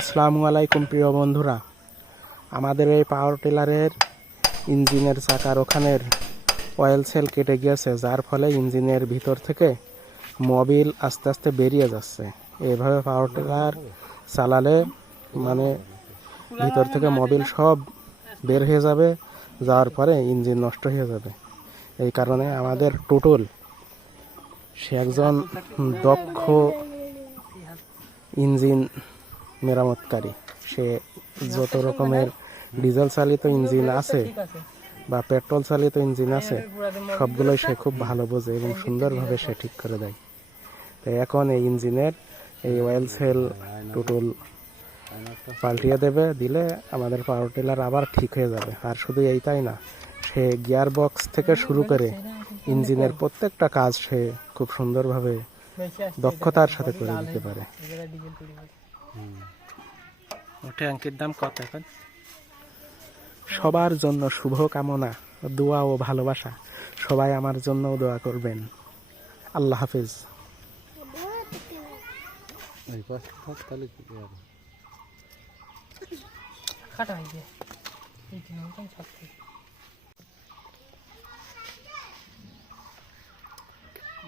আসসালামু আলাইকুম, প্রিয় বন্ধুরা। আমাদের এই পাওয়ার টিলারের ইঞ্জিনের চাকার ওখানের অয়েল সেল কেটে গিয়েছে, যার ফলে ইঞ্জিনের ভিতর থেকে মোবিল আস্তে আস্তে বেরিয়ে যাচ্ছে। এইভাবে পাওয়ার টিলার চালালে মানে ভিতর থেকে মোবিল সব বের হয়ে যাবে, যাওয়ার পরে ইঞ্জিন নষ্ট হয়ে যাবে। এই কারণে আমাদের টোটল সে একজন দক্ষ ইঞ্জিন মেরামতকারী। সে যত রকমের ডিজেল চালিত ইঞ্জিন আছে বা পেট্রোল চালিত ইঞ্জিন আছে, সবগুলোই সে খুব ভালো বোঝে এবং সুন্দরভাবে সে ঠিক করে দেয়। তো এখন এই ইঞ্জিনের এই অয়েল সেল টোটল পাল্টিয়ে দেবে, দিলে আমাদের পাওয়ার টিলার আবার ঠিক হয়ে যাবে। আর শুধু এইটাই না, সে গিয়ার বক্স থেকে শুরু করে ইঞ্জিনের প্রত্যেকটা কাজ সে খুব সুন্দরভাবে দক্ষতার সাথে করে দিতে পারে। ওঠে অঙ্কের দাম কত এখন? সবার জন্য শুভ কামনা দোয়া ও ভালোবাসা। সবাই আমার জন্য দোয়া করবেন। আল্লাহ হাফিজ।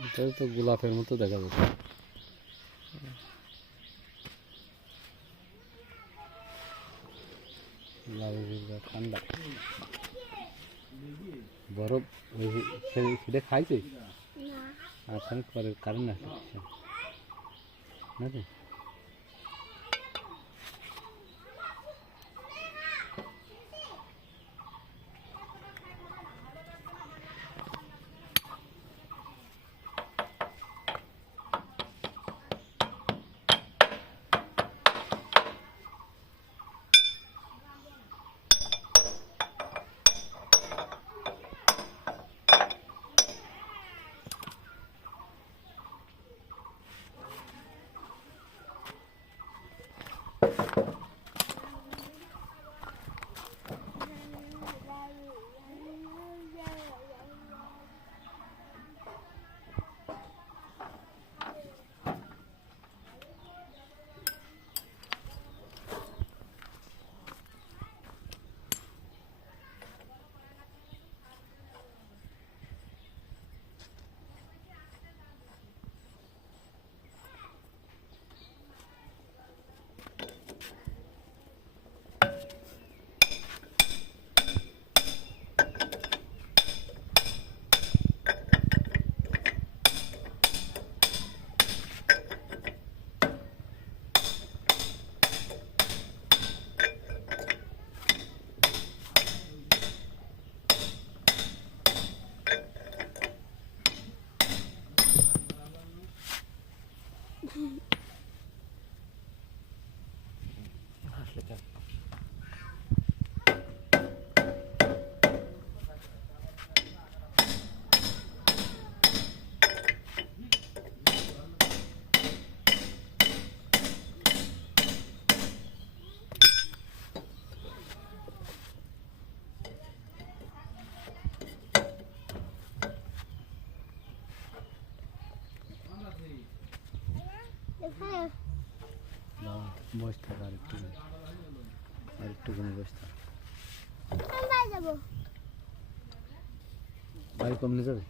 এটা তো গোলাপের মতো দেখা যাচ্ছে। বরফ সেটা খাইছে? আর কারেন্ট আসছে। বসতে আরেকটু আরেকটুখানি বসতে বাড়ি কমলে যাবে